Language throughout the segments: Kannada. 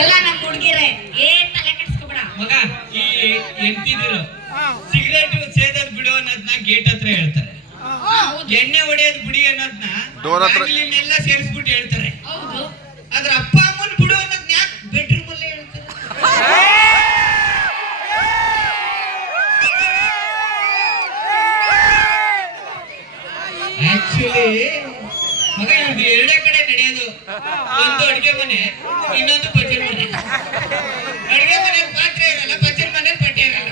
ಎಲ್ಲ ನಮ್ಮ ಹುಡುಗಿರೆ ಏನ್ ತಲೆ ಕೆಡ್ಸ್ಕೊಬೇಡ ಮಗ. ಈ ಎಂತಿದ್ರು ಸಿಗರೇಟ್ ಸೇದೋದ್ ಬಿಡು ಅನ್ನೋದನ್ನ ಗೇಟ್ ಹತ್ರ ಹೇಳ್ತಾರೆ, ಎಣ್ಣೆ ಹೊಡೆಯೋದ್ ಬಿಡಿ ಅನ್ನೋದನ್ನ ಫ್ಯಾಮಿಲಿನೆಲ್ಲ ಸೇರಿಸ್ಬಿಟ್ಟು ಹೇಳ್ತಾರೆ. ಅದ್ರ ಅಪ್ಪ ಅಮ್ಮನ್ ಬಿಡು ಅನ್ನೋದನ್ನ ಯಾಕೆ ಬೆಡ್ರೂಮ್ ಅಲ್ಲೇ ಹೇಳ್ತಾರೆ? ಆಕ್ಚುಲಿ ಮಗ ಇವ್ದು ಎರಡೇ ಕಡೆ ನಡೆಯೋದು. ಒಂದು ಅಡ್ಗೆ ಮನೆ, ಇನ್ನೊಂದು ಬಚ್ಚಲ್ ಮನೆ. ಅಡ್ಗೆ ಮನೆ ಪಾತ್ರೆ ಇರಲ್ಲ, ಬಚ್ಚಲ್ ಮನೆ ಪಟ್ಟೆ ಇರಲ್ಲ.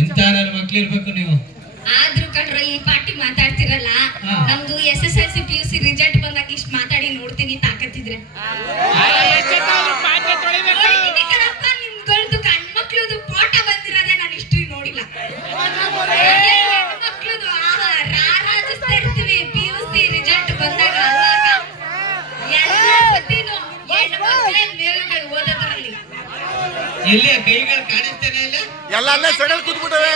ಎಂತ ನನ್ನ ಮಕ್ಳು ಇರ್ಬೇಕು ನೀವು. ಆದ್ರೂ ಕಣ್ರು ಈ ಪಾರ್ಟಿ ಮಾತಾಡ್ತಿರಲ್ಲ, ನಮ್ದು SSLC PUC ರಿಸಲ್ಟ್ ಬಂದಾಗ ಇಷ್ಟ ಮಾತಾಡಿ ನೋಡ್ತೀನಿ ತಾಕತ್ತಿದ್ರೆ. ನಿಮ್ಗಳ್ದು ಗಂಡ್ಮಕ್ಳದು ಫೋಟ ಬಂದಿರೋದೇ ನಾನು ಹಿಸ್ಟ್ರಿ ನೋಡಿಲ್ಲ. ಹೆಣ್ಮಕ್ಳದು ರಾರಾಜಿಸ್ತಾ ಇರ್ತೀವಿ PUC ರಿಸಲ್ಟ್ ಬಂದಾಗ. ಎಲ್ಲ ಸತಿನು ಹೆಣ್ಮಕ್ಳೇ ಮೇಲುಗಡೆ ಓದೋದ್ರಲ್ಲಿ. ಎಲ್ಲಿ ಕೈಗಳು ಕಾಣಿಸ್ತಾನೆ ಇಲ್ಲ, ಎಲ್ಲ ಅಲ್ಲೇ ಸಡಲ್ ಕೂತ್ಬಿಟ್ಟವೆ.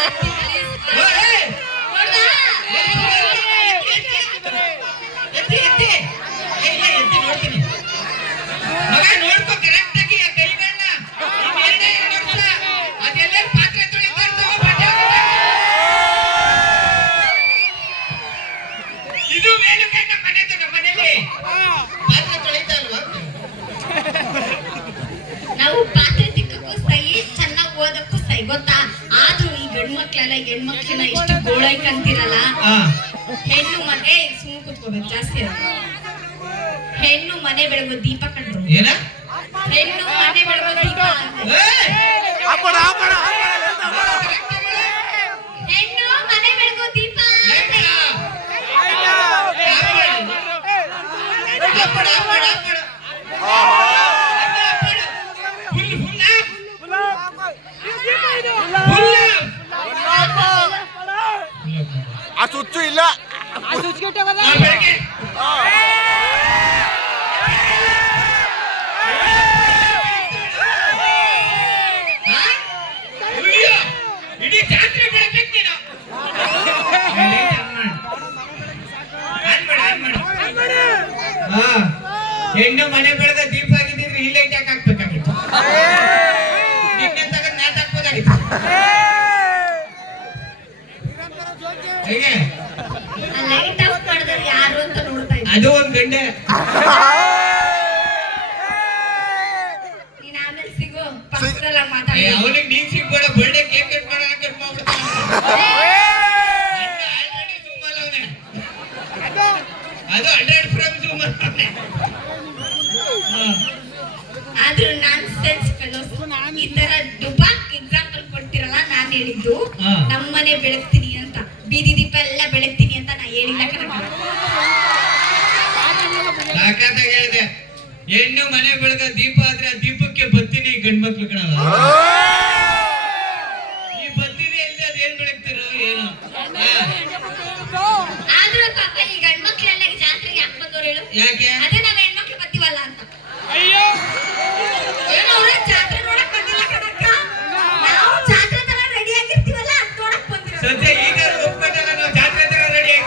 ಮಗ ನೋಡ್ಕೋ ಕರೆಕ್ಟ್ ಆಗಿ ಆ ಕೈಗಳನ್ನ. ಅದೆಲ್ಲ ಪಾತ್ರೆ ತೊಳಿತಾ ಇದು ಮೇಲುಗೈ ನಮ್ಮ ಮನೆದು. ನಮ್ಮ ಮನೇಲಿ ಪಾತ್ರೆ ತೊಳಿತಾ ಅಲ್ವಾ? ನಾವು ಪಾತ್ರೆ ತಿಕ್ಕಕ್ಕೂ ಸೈ, ಚೆನ್ನಾಗಿ ಓದಕ್ಕೂ ಸೈ, ಗೊತ್ತಾ? ಆದ್ರೂ ಈ ಗಂಡು ಮಕ್ಳೆಲ್ಲ ಹೆಣ್ಮಕ್ಳನ್ನ ಇಷ್ಟು ಗೋಳೈಕಂತಿರಲ್ಲ. ಹೆಣ್ಣು ಮನೆ ಸುಮ್ಮನೆ ಕೂತ್ಕೋಬೇಕು, ಜಾಸ್ತಿ ಹೆಣ್ಣು ಮನೆ ಬೆಳಗೋ ದೀಪ ಕಂಡ್ರು. ಏನ ಹೆಣ್ಣು ಮನೆ ಬೆಳಗೋ ದೀಪ, ಹೆಣ್ಣು ಮನೆ ಬೆಳಗೋ ದೀಪ. ಆ ಸುಚ್ಚು ಇಲ್ಲ. ಇಡೀ ಜಾತ್ರೆ ಬೆಳಬೇಕು ನೀನು. ಹೆಣ್ಣು ಮನೆ ಬೆಳಗ ದೀಪ ಆಗಿದ್ರೆ ಈ ಲೈಟ್ ಯಾಕೆ ಹಾಕ್ಬೇಕಾಗಿತ್ತು? ನಿನ್ನೆ ತಗೊಂಡ್ ಮ್ಯಾಟ್ ಹಾಕ್ಬೋದಾಗಿತ್ತು. ಹೇಗೆ ಲೈಟ್ ಆಫ್ ಮಾಡಿದ್ರೆ ಯಾರು ಅಂತ ನೋಡ್ತಾ ಇದ್ದೆ. ಅದು ಒಂದ್ ಗಂಡೆ. ನೀನ್ ಆಮೇಲೆ ಸಿಗೋ, ಪಕ್ಕದಲ್ಲ ಮಾತಾಡಿ. ಅವನಿಗೆ ನೀನ್ ಸಿಗ್ಬೇಡ, ಬರ್ಡೇ ಕೇಕ್ ಕಟ್ ಮಾಡೋಣ ಕಟ್ ಮಾಡ್ಬಿಡ್ತಾನೆ. ಆಲ್ರೆಡಿ ಜೂಮ್ ಅಲ್ಲವನೆ, ಅದು 100 ಫ್ರೇಮ್ ಜೂಮ್ ಅಲ್ಲವನೆ. ಆದ್ರೂ ನಾನ್ ಸೆನ್ಸ್ ಫೆಲೋಸ್ ಈ ತರ ಡುಬಾಕ್ ಎಕ್ಸಾಂಪಲ್ ಕೊಡ್ತಿರಲ್ಲ. ನಾನ್ ಹೇಳಿದ್ದು ನಮ್ಮನೆ ಬೆಳಗ್ತೀನಿ ಅಂತ, ಬೀದಿ ದೀಪ ಎಲ್ಲ ಬೆಳಗ್ತೀನಿ ಅಂತ ನಾ ಹೇಳಿಲ್ಲ ಕಣಕ್ಕ. ಸಾಕಾದಾಗ ಹೇಳಿದೆ, ಹೆಣ್ಣು ಮನೆ ಬೆಳಗ ದೀಪ ಆದ್ರೆ ಆ ದೀಪಕ್ಕೆ ಬತ್ತೀನಿ ಗಂಡ್ಮಕ್ಳು ಕಣಲ್ಲ. ಈ ಬತ್ತೀನಿ ಅಂದ್ರೆ ಅದೇನ್ ಬೆಳಗ್ತಿರೋ ಏನೋ. ಆದ್ರೂ ಪಾಪ ಈ ಗಂಡ್ಮಕ್ಳೆಲ್ಲ ಜಾತ್ರೆಗೆ ಯಾಕೆ ಬಂದವ್ರು ಹೇಳು? ಯಾಕೆ? ಅದೇ ನಾವ್ ಹೆಣ್ಮಕ್ಳು ಬತ್ತೀವಲ್ಲ ಅಂತ. ಏನೋ ಅವ್ರ ಜಾತ್ರೆ ನೋಡಕ್ ಬಂದಿಲ್ಲ ಕಣಕ್ಕ, ನಾವು ಜಾತ್ರೆ ತರ ರೆಡಿ ಆಗಿರ್ತೀವಲ್ಲ ಅದ್ ನೋಡಕ್ ಬಂದಿರೋ. ಸದ್ಯ ಈಗ ಒಪ್ಕೊಂಡಲ್ಲ ನಾವು ಜಾತ್ರೆ ತರ ರೆಡಿ ಆಗಿ.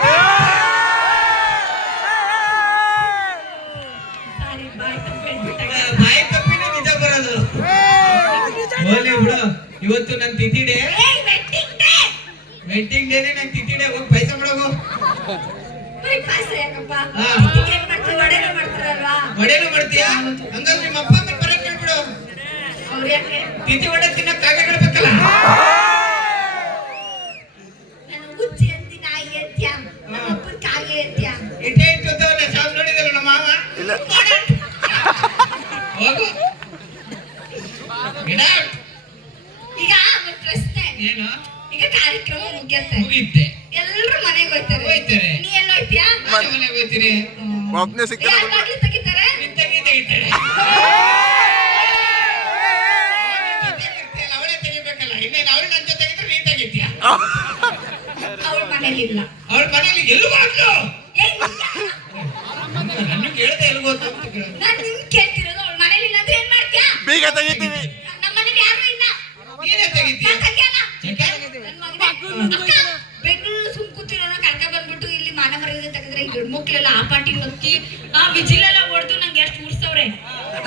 ಸಾರಿ, ಬಾಯ್ ತಪ್ಪಿಟ್ಬಿಟ್ಟೆ. ಬಾಯಿ ತಪ್ಪಿನ ನಿಜ ಬರೋದು. ಹೋಗ್ಲಿ ಬಿಡು, ಇವತ್ತು ನನ್ ತಿಥಿ ಡೇ. ವೆಡ್ಡಿಂಗ್ ಡೇನೆ ನನ್ ತಿಥಿ ಡೇ. ಹೋಗಿ ಪೈಸೆ ಮಾಡೋಗು. ಒಡೆನೂ ಮಾಡ್ತೀಯಾ? ಹಂಗಾದ್ರೆ ನಿಮ್ಮ ಅಪ್ಪ ಅಮ್ಮನ ಬರಕ್ ಕೇಳ್ಬಿಡು. ತಿಥಿ ಒಡೆ ತಿನ್ನಕ್ ಕಾಗೆ ಬಿಡ್ಬೇಕಲ್ಲ. ಇಟ್ಟೇ ಇರ್ತವಲ್ಲ ಸಾವು ನೋಡಿದಲ್ಲ ನಮ್ಮ ಮಾವ. ಹೋಗು. ಈಗ ಪ್ರಶ್ನೆ ಏನು? ಈಗ ಕಾರ್ಯಕ್ರಮ ಮುಗಿಯುತ್ತೆ, ಎಲ್ಲರೂ ಮನೆಗೆ ಹೋಯ್ತಾರೆ. ನೀ ಎಲ್ಲ ಹೋಯ್ತೀಯಾ? ಮನೆಗೆ ಹೋಗ್ತೀನಿ. ಒಬ್ಬನೇ ಸಿಗ್ತಾನೆ. ತೆಗಿತಾರೆ. ತೆಗಿತಾರೆ. ಅವಳೇ ತೆಗಿಬೇಕಲ್ಲ. ಇನ್ನೇನು ಅವಳು ನನ್ನ ಜೊತೆ ತೆಗಿದ್ರೆ ನೀನ್ ತೆಗಿತೀಯ. ಅವಳ ಮನೇಲಿ ಇಲ್ಲ. ಅವಳ ಮನೇಲಿ ಎಲ್ಲೂ ಮಾಡ್ಲು. ನನ್ನ ಕೇಳ್ದೆ ಎಲ್ಲಿ ಗೊತ್ತು ಅಂತ ಕೇಳ. ನಾನು ನಿನ್ ಕೇಳ್ತಿರೋದು, ಅವಳ ಮನೇಲಿ ಇಲ್ಲ ಅಂದ್ರೆ ಏನ್ ಮಾಡ್ತೀಯಾ? ಬೀಗ ತೆಗಿತೀವಿ. ನಮ್ಮ ಮನೇಲಿ ಯಾರು ಇಲ್ಲ. ನೀನೇ ತೆಗಿತೀಯ. ಬೆಂಗಳೂರು ಸುಮ್ ಕೂತಿರೋಣ ಕರ್ಕ ಬಂದ್ಬಿಟ್ಟು ಇಲ್ಲಿ ಮಾನ ಮರ್ಯಾದೆ ತೆಗೆದ್ರೆ ಈ ಗಂಡು ಮಕ್ಳೆಲ್ಲ ಆ ಪಾಟಿ ನಕ್ಕಿ ಆ ವಿಜಿಲೆಲ್ಲ ಹೊಡೆದು ನಂಗೆ ಎಷ್ಟು ಉಡ್ಸವ್ರೆ.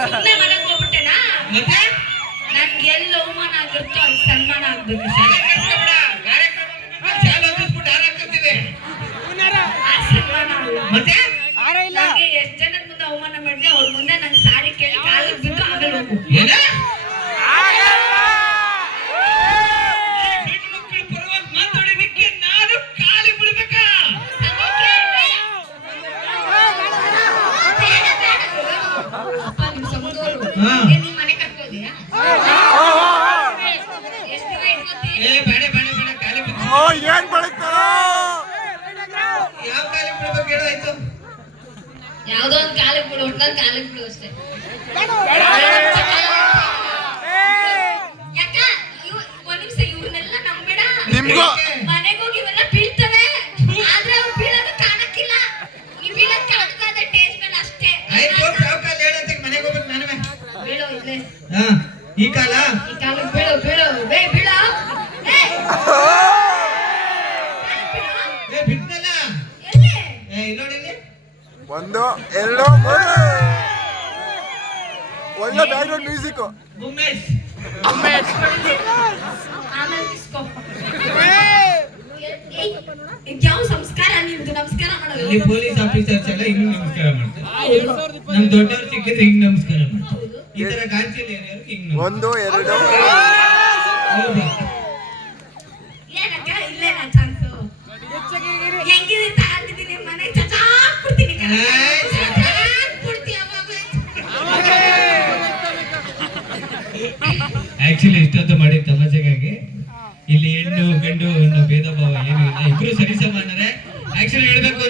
ಸುಮ್ಮನೆ ಮನೆಗೆ ಹೋಗ್ಬಿಟ್ಟೆನಾ ಮತ್ತೆ ನನ್ಗೆ ಎಲ್ಲಿ ಅವಮಾನ ಆಗಿರುತ್ತೋ ಅಲ್ಲಿ ಸನ್ಮಾನ ಆಗ್ಬೇಕು ಶಾಲೆ ಕರ್ಸ್ಕೊಬೇಡ. ಕಾರ್ಯಕ್ರಮ ಶಾಲೆ ಹತ್ತಿಸ್ಬಿಟ್ಟು ಹಾರ ಹಾಕ್ತಿವಿ. ಆ ಸನ್ಮಾನ ಅಲ್ಲ. ಮತ್ತೆ ನಂಗೆ ಎಷ್ಟ್ ಜನದ ಮುಂದೆ ಅವಮಾನ ಮಾಡಿದೆ ಅವ್ರ ಮುಂದೆ ನಂಗೆ ಸಾರಿ ಕೇಳಿ ಕಾಲಿಗೆ ಬಿದ್ದು ಆಮೇಲೆ ಹೋಗು ಏನ ಹೆಣ್ಣು ಮಕ್ಕಳ ಪರವಾಗಿ ಮಾತಾಡೋದಕ್ಕೆ ನಾನು ಕಾಲಿ ಬಿಡ್ಬೇಕಾ? ಅಪ್ಪ ನಿಮ್ ಸಮುದ್ರವ್ರು ಹಾ. ನೀವ್ ಮನೆ ಕಟ್ಕೋದಿಯಾ ಎಷ್ಟು ದಿನ ಇಟ್ಕೋತಿ ಏ ಬೇಡ ಬೇಡ ಬೇಡ ಕಾಲಿ ಬಿದ್ದು ಓ ಏನ್ ಬೆಳಗ್ತಾರ ಯಾವ ಕಾಲಿ ಬಿಡ್ಬೇಕು ಹೇಳಾಯ್ತು? ಯಾವ್ದೋ ಒಂದ್ ಕಾಲಿಗೆ ಬಿಡು ಒಟ್ನಲ್ಲಿ ಕಾಲಿಗೆ ಬಿಡು ಅಷ್ಟೇ ಯಾಕ ಒಂದ್ ನಿಮಿಷ ಇವ್ರನ್ನೆಲ್ಲ ನಂಬೇಡ ನಿಮ್ಗೂ ಮನೆಗೆ ಹೋಗಿ ಇವೆಲ್ಲ ಬೀಳ್ತವೆ ಆದ್ರೆ ಅವ್ರು ಬೀಳೋದು ಕಾಣಕ್ಕಿಲ್ಲ ನೀವ್ ಬೀಳೋದ್ ಕಾಣ್ತದೆ ಸ್ಟೇಜ್ ಮೇಲೆ ಅಷ್ಟೇ ಆಯ್ತು ಯಾವ ಕಾಲ ಹೇಳತ್ತೆ ಮನೆಗೆ ಹೋಗ್ಬೇಕು ನಾನುವೆ. ಬೀಳೋ ಇಲ್ಲೇ ಹಾ ಈ ಕಾಲ ಈ ಕಾಲಿಗೆ ಬೀಳೋ ಬೀಳೋ ಬೇ ಬೀಳೋ ಏ! ಏ ಬಿಟ್ನಲ್ಲ ಎಲ್ಲಿ ಏ ಇಲ್ಲೋಡಿ ಇಲ್ಲಿ. ಒಂದು ಎರಡು ಮೂರು ಒಳ್ಳೆ ಬ್ಯಾಕ್ಗ್ರೌಂಡ್ ಮ್ಯೂಸಿಕ್ ಉಮೇಶ್ ಆಮೇಲೆ ಇಸ್ಕೊ ಯಾವ ಸಂಸ್ಕಾರ ನಿಮ್ದು ನಮಸ್ಕಾರ ಅಲ್ಲಿ ಮಾಡೋದು ಪೊಲೀಸ್ ಆಫೀಸರ್ಸ್ ಎಲ್ಲ ಹಿಂಗ್ ನಮಸ್ಕಾರ ಮಾಡ್ತಾರೆ. ನಮ್ ದೊಡ್ಡವ್ರು ಸಿಕ್ಕಿದ್ರೆ ಹಿಂಗ್ ನಮಸ್ಕಾರ ಮಾಡ್ತಾರೆ. ಈ ತರ ಗಾಂಚಿಲ್ ಏರಿಯಾರು ಹಿಂಗ್ ನಮಸ್ಕಾರ. ಒಂದು ಎರಡು ಹೌದಾ? ಏನಕ್ಕ ಇಲ್ಲೇನಾ ಚಾನ್ಸು ಹೆಂಗಿದೆ ತಗೊಂಡಿದ್ದೀನಿ ಮನೆ ಚಚಾಕ್ಬಿಡ್ತೀನಿ ಏಯ್, ಚಚಾಕ್ಬಿಡ್ತೀಯ ಆಕ್ಚುಲಿ ಇಷ್ಟೊತ್ತು ಮಾಡಿದ ತಮಾಷೆಗಾಗಿ ಇಲ್ಲಿ ಹೆಣ್ಣು ಗಂಡು ಅನ್ನೋ ಭೇದ ಭಾವ ಏನು ಇಲ್ಲ, ಇಬ್ರು ಸರಿಸಮಾನರೇ. ಆಕ್ಚುಲಿ ಹೇಳ್ಬೇಕು